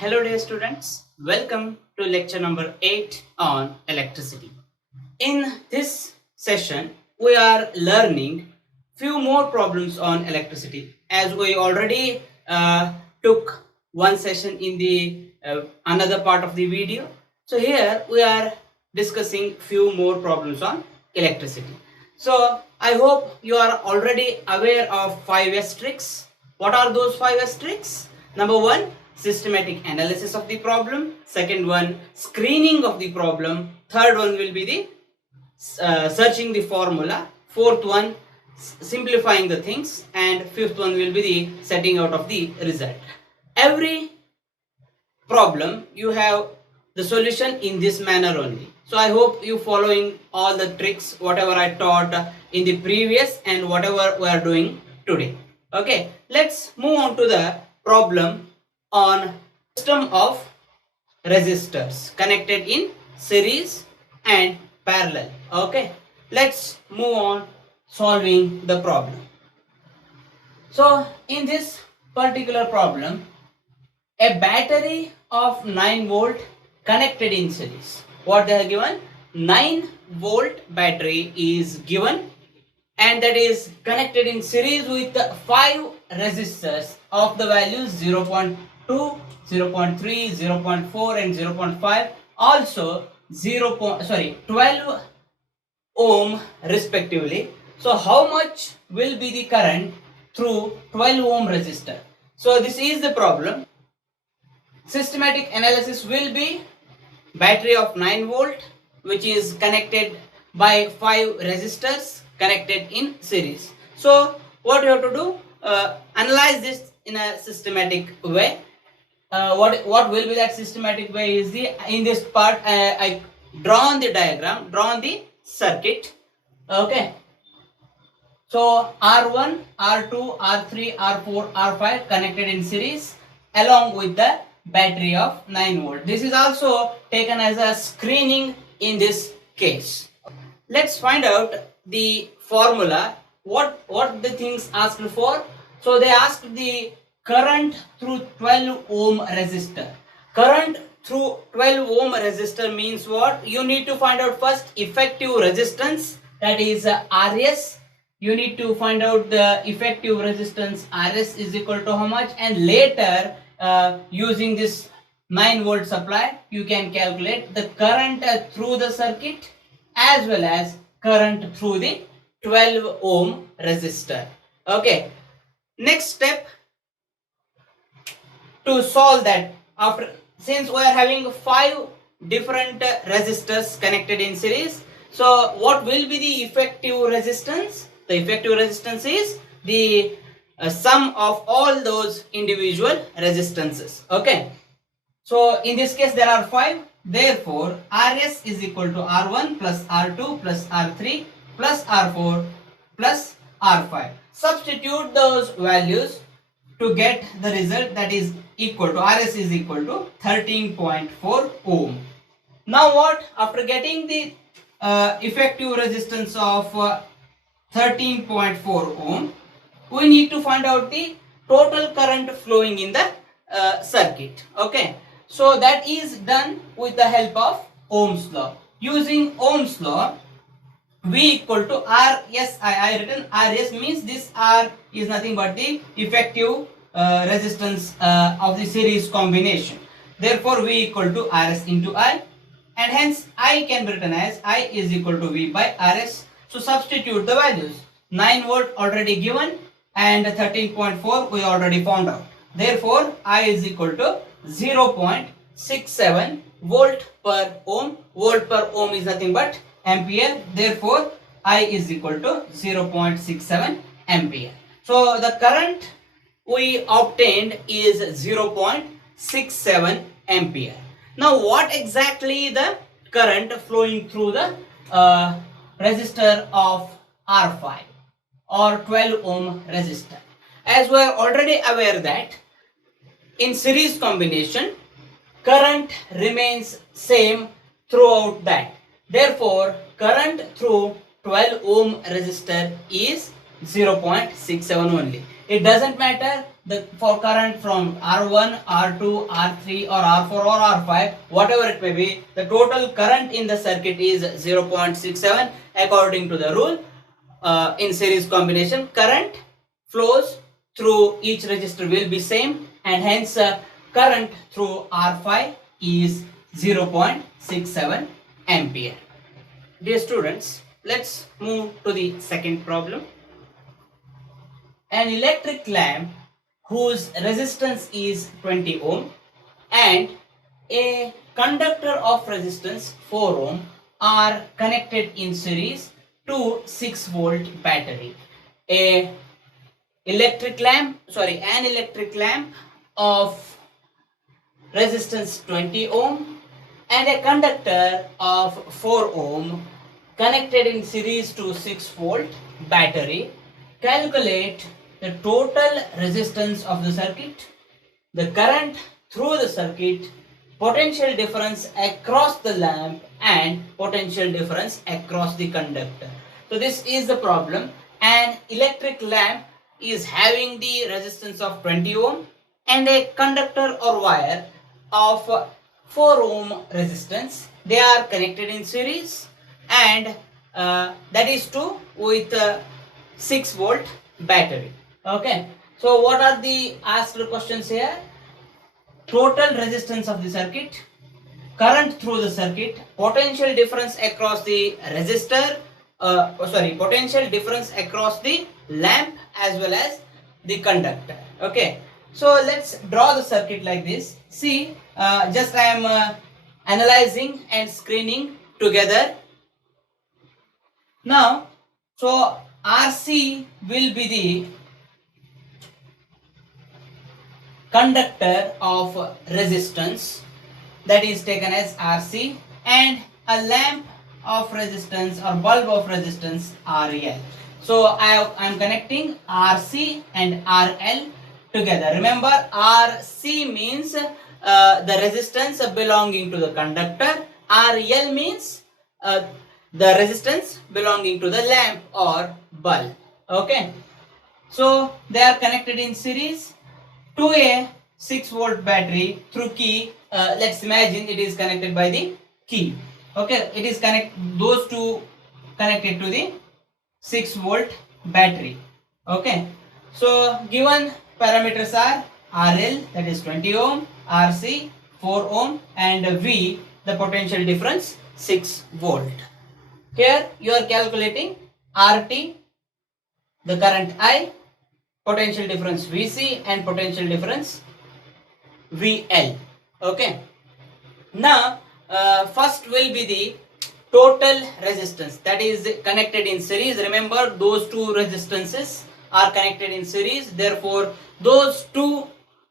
Hello dear students, welcome to lecture number 8 on electricity. In this session, we are learning few more problems on electricity as we already took one session in the another part of the video. So here we are discussing few more problems on electricity. So I hope you are already aware of 5S tricks. What are those 5S tricks? Number one, systematic analysis of the problem. Second one, screening of the problem. Third one will be the searching the formula. Fourth one, simplifying the things. And fifth one will be the setting out of the result. Every problem you have the solution in this manner only. So I hope you following all the tricks whatever I taught in the previous and whatever we are doing today. Okay, let's move on to the problem on system of resistors connected in series and parallel. Okay, let's move on solving the problem. So in this particular problem, a battery of 9 volt connected in series. What they are given? 9 volt battery is given and that is connected in series with 5 resistors of the values 0.2, 0.3, 0.4 and 0.5, also 12 ohm respectively. So how much will be the current through 12 ohm resistor? So this is the problem. Systematic analysis will be battery of 9 volt which is connected by 5 resistors connected in series. So what you have to do, analyze this in a systematic way. What will be that systematic way is the in this part I drawn the diagram, drawn the circuit. Okay, so R1, R2, R3, R4, R5 connected in series along with the battery of 9 volt. This is also taken as a screening in this case. Let's find out the formula. What the things asked for? So they asked the current through 12 ohm resistor. Current through 12 ohm resistor means what? You need to find out first effective resistance, that is RS. You need to find out the effective resistance RS is equal to how much, and later using this 9 volt supply you can calculate the current through the circuit as well as current through the 12 ohm resistor. Okay, next step to solve that, after since we are having 5 different resistors connected in series, so what will be the effective resistance? The effective resistance is the sum of all those individual resistances. Okay, so in this case there are 5, therefore RS is equal to R1 plus R2 plus R3 plus R4 plus R5. Substitute those values to get the result, that is equal to RS is equal to 13.4 ohm. Now what? After getting the effective resistance of 13.4 ohm, we need to find out the total current flowing in the circuit. Okay, so that is done with the help of Ohm's law. Using Ohm's law, V equal to RS. I written RS means this R is nothing but the effective resistance of the series combination. Therefore V equal to RS into I, and hence I can be written as I is equal to V by RS. So substitute the values. 9 volt already given and 13.4 we already found out. Therefore I is equal to 0.67 volt per ohm. Volt per ohm is nothing but ampere. Therefore I is equal to 0.67 ampere. So the current we obtained is 0.67 ampere. Now what exactly the current flowing through the resistor of R5 or 12 ohm resistor? As we are already aware that in series combination current remains same throughout that. Therefore current through 12 ohm resistor is 0.67 only. It doesn't matter for current from R1, R2, R3 or R4 or R5, whatever it may be, the total current in the circuit is 0.67 according to the rule. In series combination, current flows through each resistor will be same, and hence current through R5 is 0.67 ampere. Dear students, let's move to the second problem. An electric lamp whose resistance is 20 ohm and a conductor of resistance 4 ohm are connected in series to 6 volt battery. An electric lamp of resistance 20 ohm and a conductor of 4 ohm connected in series to 6 volt battery. Calculate the total resistance of the circuit, the current through the circuit, potential difference across the lamp and potential difference across the conductor. So this is the problem. An electric lamp is having the resistance of 20 ohm and a conductor or wire of 4 ohm resistance. They are connected in series, and that is too with 6 volt battery. Okay, so what are the asked questions here? Total resistance of the circuit, current through the circuit, potential difference across the resistor, potential difference across the lamp as well as the conductor. Okay, so let's draw the circuit like this. See, just I am analyzing and screening together. Now, so RC will be the conductor of resistance, that is taken as RC, and a lamp of resistance or bulb of resistance RL. So I am connecting RC and RL together. Remember, RC means the resistance belonging to the conductor, RL means the resistance belonging to the lamp or bulb. Okay, so they are connected in series to a 6 volt battery through key. Let's imagine it is connected by the key. Okay, it is those two connected to the 6 volt battery. Okay, so given parameters are RL, that is 20 ohm, RC 4 ohm, and V, the potential difference 6 volt. Here you are calculating RT, the current I, potential difference VC, and potential difference VL. Okay, now first will be the total resistance, that is connected in series. Remember, those two resistances are connected in series, therefore those two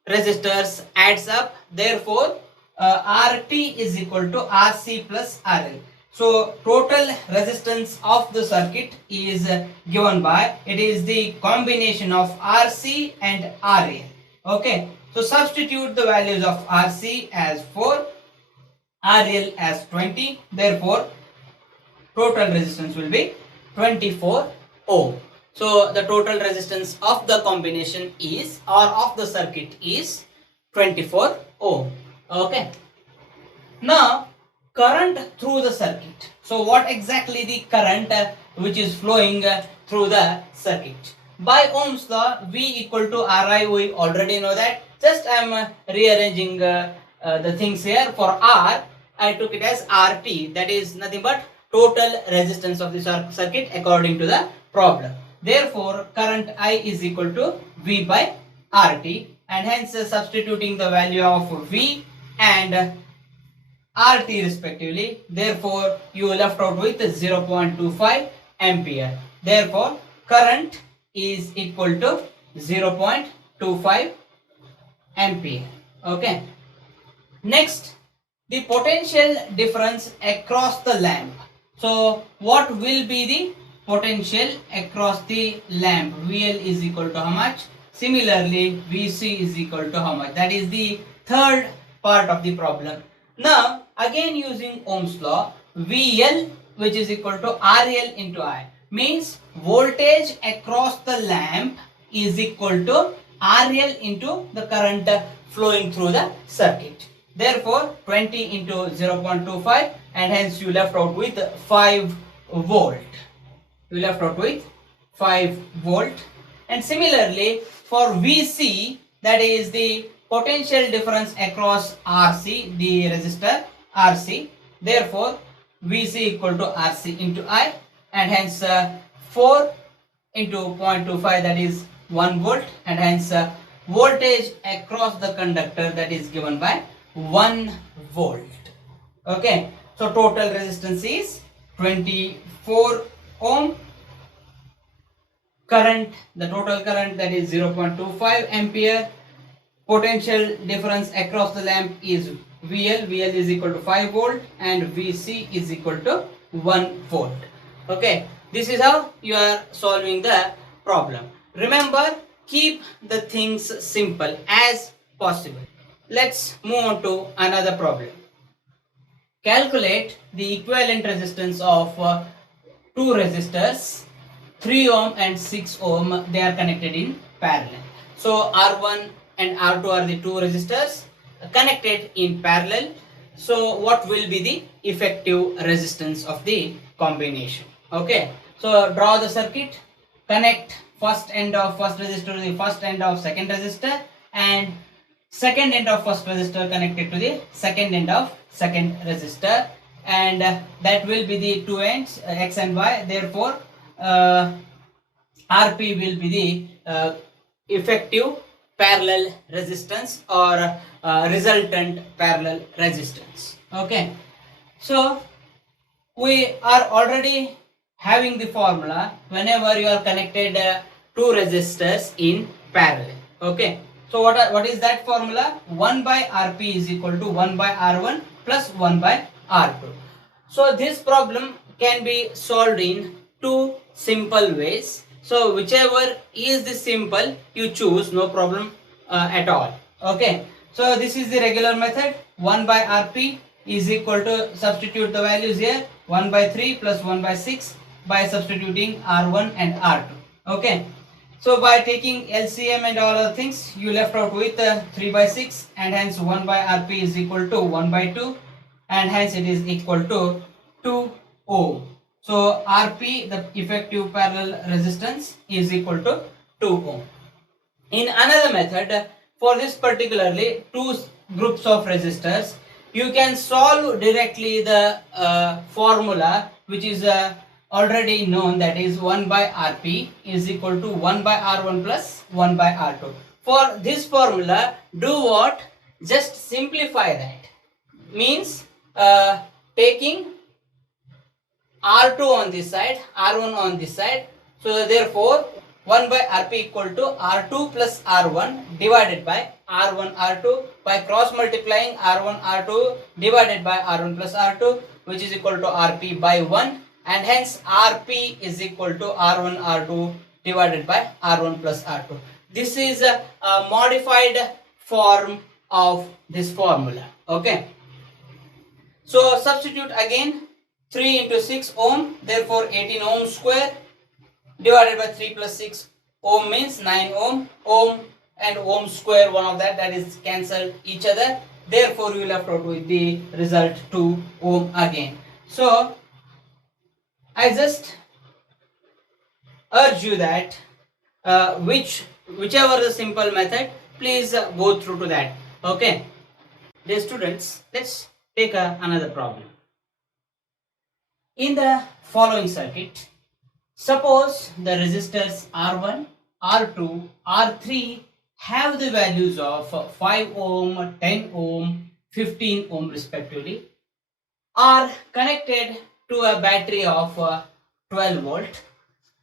resistors adds up, therefore RT is equal to RC plus RL. So total resistance of the circuit is given by, it is the combination of RC and RL. Okay, so substitute the values of RC as 4, RL as 20, therefore total resistance will be 24 ohm. So the total resistance of the combination is, or of the circuit is 24 ohm. Okay, now current through the circuit. So what exactly the current which is flowing through the circuit? By Ohm's law, V equal to Ri, we already know that. Just I am rearranging the things here. For R, I took it as RT, that is nothing but total resistance of the circuit according to the problem. Therefore, current I is equal to V by RT, and hence substituting the value of V and RT respectively, therefore you are left out with 0.25 ampere. Therefore current is equal to 0.25 ampere. Okay, next, the potential difference across the lamp. So what will be the potential across the lamp? VL is equal to how much? Similarly, VC is equal to how much? That is the third part of the problem. Now again using Ohm's law, VL, which is equal to RL into I, means voltage across the lamp is equal to RL into the current flowing through the circuit. Therefore 20 into 0.25, and hence you left out with 5 volt. You left out with 5 volt. And similarly for VC, that is the potential difference across RC, the resistor RC. Therefore VC equal to RC into I, and hence 4 into 0.25, that is 1 volt, and hence voltage across the conductor, that is given by 1 volt. Okay, so total resistance is 24 ohm. Current, the total current, that is 0.25 ampere. Potential difference across the lamp is VL. VL is equal to 5 volt and VC is equal to 1 volt. Okay, this is how you are solving the problem. Remember, keep the things simple as possible. Let's move on to another problem. Calculate the equivalent resistance of two resistors, 3 ohm and 6 ohm. They are connected in parallel. So R1 and R2 are the two resistors connected in parallel. So what will be the effective resistance of the combination? Okay, so draw the circuit, connect first end of first resistor to the first end of second resistor, and second end of first resistor connected to the second end of second resistor, and that will be the two ends, X and Y. Therefore RP will be the effective parallel resistance or resultant parallel resistance. Okay, so we are already having the formula whenever you are connected two resistors in parallel. Okay, so what is that formula? 1 by Rp is equal to 1 by R1 plus 1 by R2. So this problem can be solved in two simple ways. So whichever is the simple you choose, no problem at all. Okay, so this is the regular method. 1 by Rp is equal to, substitute the values here, 1 by 3 plus 1 by 6 by substituting R1 and R2. Okay, so by taking LCM and all other things, you left out with 3 by 6, and hence 1 by Rp is equal to 1 by 2, and hence it is equal to 2 ohm. So Rp, the effective parallel resistance, is equal to 2 ohm. In another method, for this particularly two groups of resistors, you can solve directly the formula which is already known, that is 1 by Rp is equal to 1 by R1 plus 1 by R2. For this formula, do what? Just simplify that. Means taking R2 on this side, R1 on this side. So therefore 1 by Rp equal to R2 plus R1 divided by R1 R2, by cross multiplying R1 R2 divided by R1 plus R2, which is equal to Rp by 1, and hence Rp is equal to R1 R2 divided by R1 plus R2. This is a modified form of this formula. Okay, so substitute again. 3 into 6 ohm, therefore 18 ohm square divided by 3 plus 6 ohm means 9 ohm. Ohm and ohm square, one of that is cancelled each other. Therefore you left out with the result 2 ohm again. So I just urge you that whichever the simple method, please go through to that. Okay, dear students, let's take another problem. In the following circuit, suppose the resistors R1, R2, R3 have the values of 5 ohm, 10 ohm, 15 ohm respectively, are connected to a battery of 12 volt.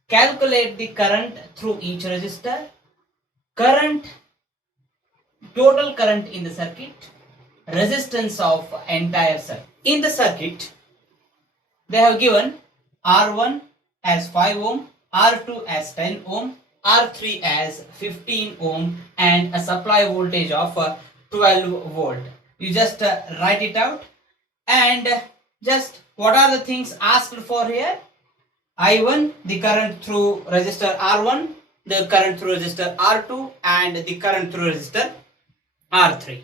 Calculate the current through each resistor, total current in the circuit, resistance of entire circuit. In the circuit, they have given R1 as 5 ohm, R2 as 10 ohm, R3 as 15 ohm, and a supply voltage of 12 volt. You just write it out, and just what are the things asked for here? I1, the current through resistor R1, the current through resistor R2 and the current through resistor R3,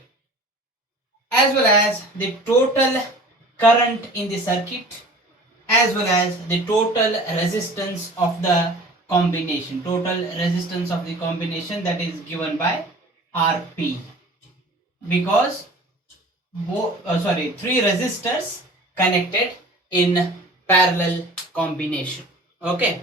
as well as the total current in the circuit, as well as the total resistance of the combination, that is given by Rp, because three resistors connected in parallel combination. Okay,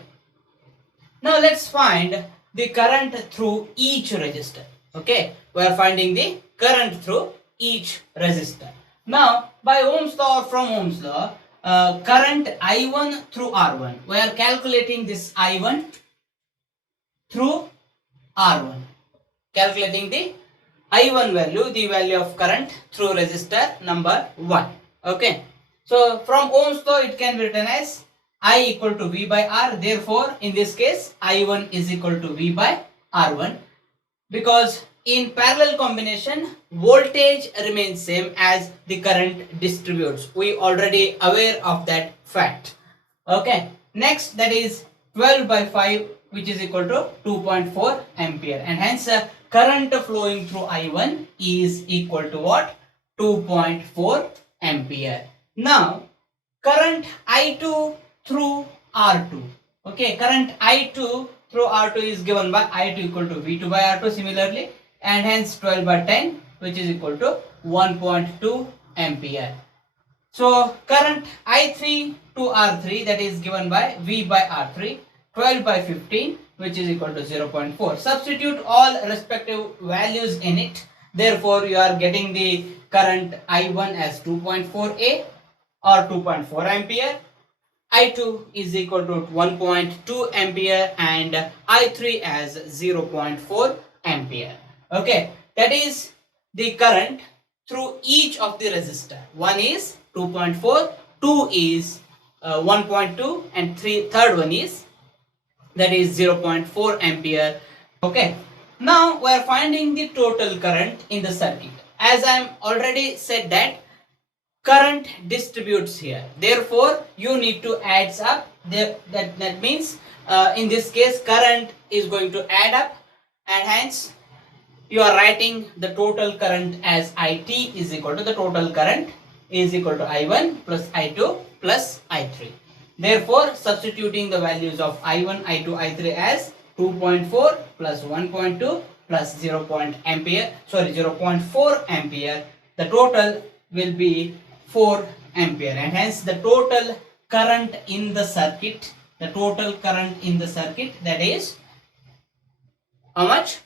now let's find the current through each resistor. Okay, we are finding the current through each resistor. Now by Ohm's law or from Ohm's law, current I1 through R1, we are calculating this I1 through R1, calculating the I1 value, the value of current through resistor number 1. Okay, so from Ohm's law it can be written as I equal to V by R. Therefore in this case I1 is equal to V by R1, because in parallel combination voltage remains same as the current distributes. We already aware of that fact. Okay, next, that is 12 by 5, which is equal to 2.4 ampere, and hence current flowing through I1 is equal to what? 2.4 ampere. Now current I2 through R2. Okay, current I2 through R2 is given by I2 equal to V2 by R2 similarly, and hence 12 by 10, which is equal to 1.2 ampere. So current I3 to R3, that is given by V by R3, 12 by 15, which is equal to 0.4. Substitute all respective values in it. Therefore you are getting the current I1 as 2.4A or 2.4 ampere, I2 is equal to 1.2 ampere, and I3 as 0.4 ampere. Okay, that is the current through each of the resistor. One is 2.4, 2 is 1.2, and third one is, that is 0.4 ampere. Okay, now we are finding the total current in the circuit. As I am already said that current distributes here, therefore you need to add up. That means in this case current is going to add up, and hence you are writing the total current as IT is equal to the total current is equal to I1 plus I2 plus I3. Therefore substituting the values of I1, I2, I3 as 2.4 plus 1.2 plus 0.4 ampere, the total will be 4 ampere, and hence the total current in the circuit, that is how much?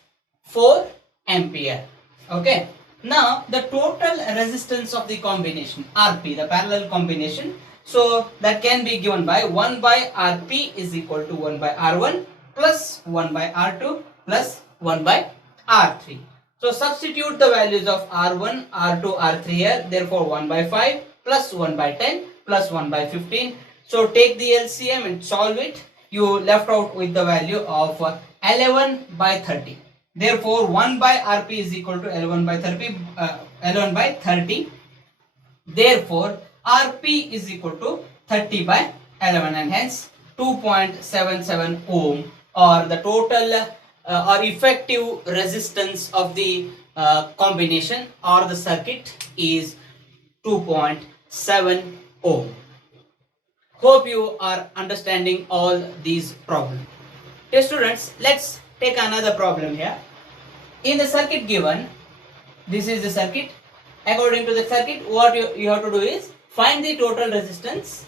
4 ampere. Okay, now the total resistance of the combination Rp, the parallel combination, so that can be given by 1 by Rp is equal to 1 by R1 plus 1 by R2 plus 1 by R3. So substitute the values of R1, R2, R3 here. Therefore 1 by 5 plus 1 by 10 plus 1 by 15. So take the LCM and solve it. You left out with the value of 11 by 30. Therefore 1 by Rp is equal to 11 by 30. Therefore Rp is equal to 30 by 11, and hence 2.77 ohm, or the total or effective resistance of the combination or the circuit is 2.7 ohm. Hope you are understanding all these problems. Okay students, let's take another problem here. In the circuit given, this is the circuit. According to the circuit, what you have to do is find the total resistance,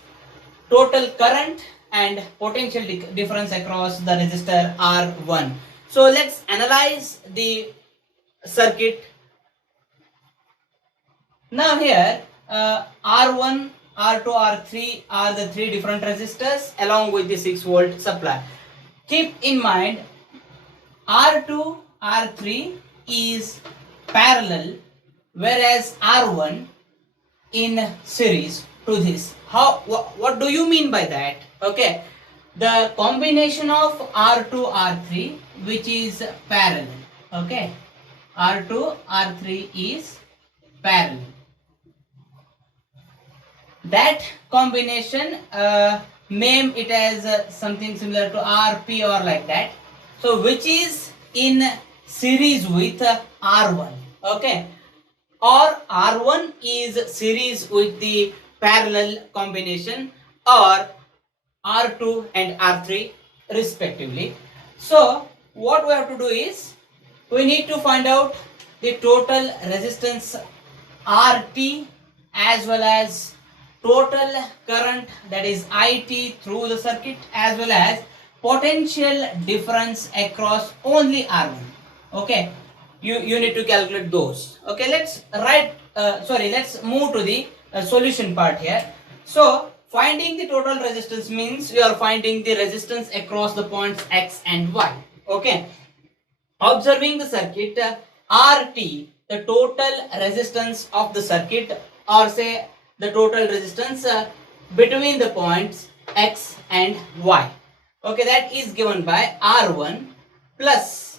total current, and potential difference across the resistor R1. So let's analyze the circuit. Now here R1, R2, R3 are the three different resistors along with the 6 volt supply. Keep in mind R2, R3 is parallel, whereas R1 in series to this. What do you mean by that? Okay, the combination of R2, R3 which is parallel. Okay, R2, R3 is parallel. That combination, name it as something similar to RP or like that. So which is in series with R1, okay, or R1 is series with the parallel combination or R2 and R3 respectively. So what we have to do is we need to find out the total resistance RT as well as total current, that is IT, through the circuit, as well as potential difference across only R1. Okay, you need to calculate those. Okay, let's let's move to the solution part here. So finding the total resistance means we are finding the resistance across the points X and Y. Okay, observing the circuit, RT, the total resistance of the circuit, or say the total resistance between the points X and Y. Okay, that is given by R1 plus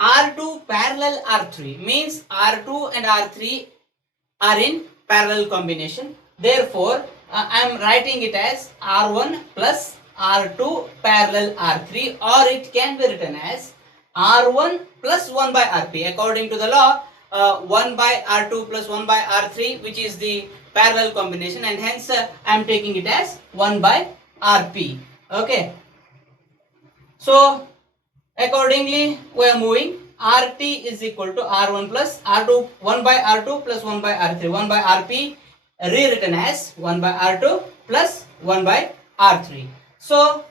R2 parallel R3, means R2 and R3 are in parallel combination. Therefore, I am writing it as R1 plus R2 parallel R3, or it can be written as R1 plus 1 by Rp. According to the law, 1 by R2 plus 1 by R3, which is the parallel combination, and hence I am taking it as 1 by Rp. Okay. So accordingly, we are moving. RT is equal to R1 plus R2, 1 by R2 plus 1 by R3, 1 by Rp rewritten as 1 by R2 plus 1 by R3. So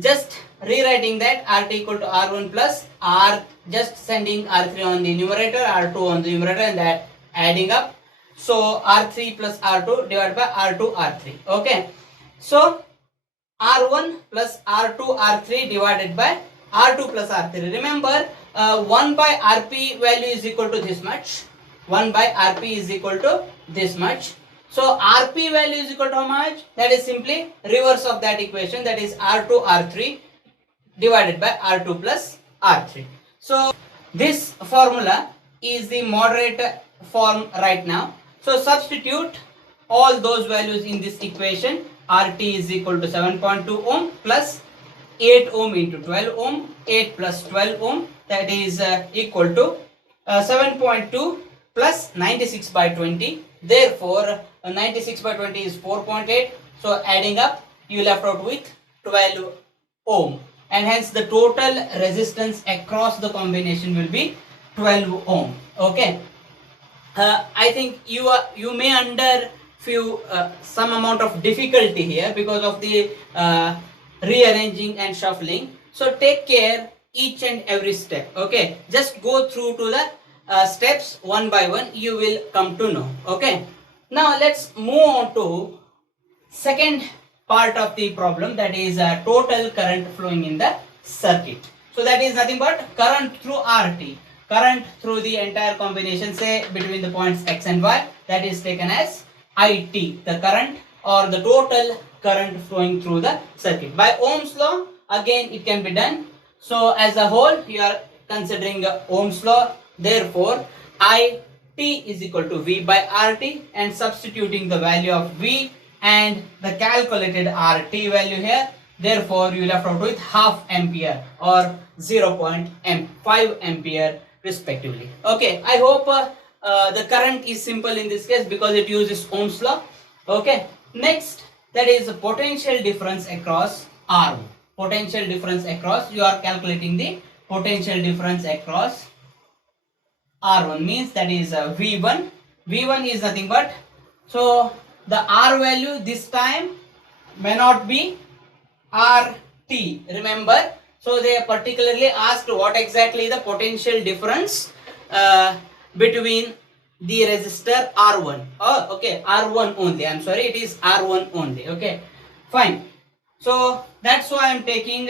just rewriting that, RT equal to R1 plus R, just sending R3 on the numerator, R2 on the numerator, and that adding up. So R3 plus R2 divided by R2 R3. Okay. So R1 plus R2 R3 divided by R2 plus R3. Remember, 1 by Rp value is equal to this much. 1 by Rp is equal to this much. So Rp value is equal to how much? That is simply reverse of that equation, that is R2 R3 divided by R2 plus R3. So this formula is the moderate form right now. So substitute all those values in this equation. RT is equal to 7.2 ohm plus 8 ohm into 12 ohm, 8 plus 12 ohm, that is equal to 7.2 plus 96 by 20. Therefore 96 by 20 is 4.8. So adding up, you left out with 12 ohm, and hence the total resistance across the combination will be 12 ohm. Okay. I think you may under some amount of difficulty here because of the rearranging and shuffling. So take care each and every step. Okay, just go through to the steps one by one, you will come to know. Okay, now let's move on to second part of the problem, that is total current flowing in the circuit. So that is nothing but current through RT, current through the entire combination, say between the points X and Y, that is taken as IT, the current or the total current flowing through the circuit. By Ohm's law, again it can be done. So as a whole, you are considering Ohm's law. Therefore, IT is equal to V by RT, and substituting the value of V and the calculated RT value here. Therefore, you left out with half ampere or 0.5 ampere respectively. Okay, I hope the current is simple in this case because it uses Ohm's law. Okay, next, that is the potential difference across R1. Potential difference across, you are calculating the potential difference across R1, means that is V1. V1 is nothing but, so the R value this time may not be RT, remember. So they particularly asked what exactly the potential difference between the resistor R1. Oh, okay, R1 only. I'm sorry, it is R1 only. Okay, fine. So that's why I'm taking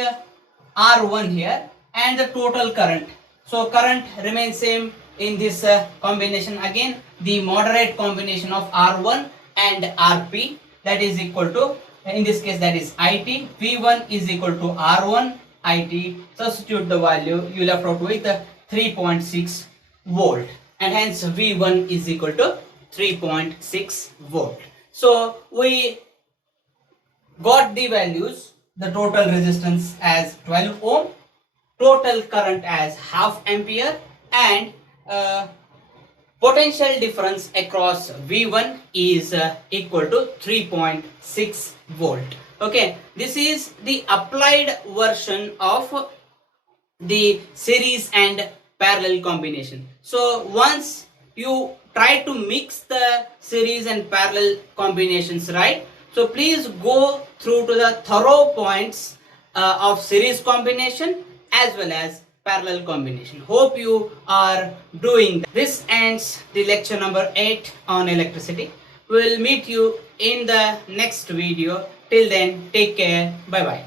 R1 here, and the total current. So current remains same in this combination. Again, the moderate combination of R1 and Rp, that is equal to, in this case, that is IT. V1 is equal to R1 IT. Substitute the value, you left out with 3.6 volt, and hence V1 is equal to 3.6 volt. So we got the values, the total resistance as 12 ohm, total current as half ampere, and potential difference across V1 is equal to 3.6 volt. Okay, this is the applied version of the series and parallel combination. So once you try to mix the series and parallel combinations, right? So please go through to the thorough points of series combination as well as parallel combination. Hope you are doing that. This ends the lecture number 8 on electricity. We will meet you in the next video. Till then, take care. Bye bye.